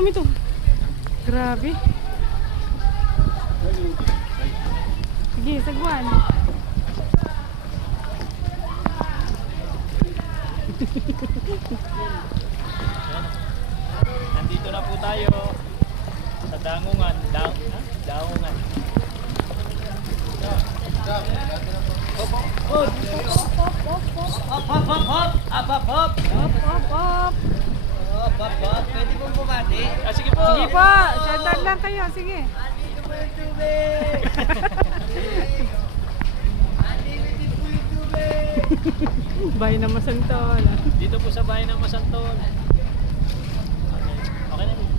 dami to. Grabe. Sige, sagwan. Nandito na po tayo sa Dangungan. Dangungan. Pwede pong bumati. Sige po. Sige po, shoutout lang kayo. Sige. Andito po yung tubig. Unlimited po yung tubig. Bahay na Masantol. Dito po sa bahay ng Masantol. Okay. Okay na.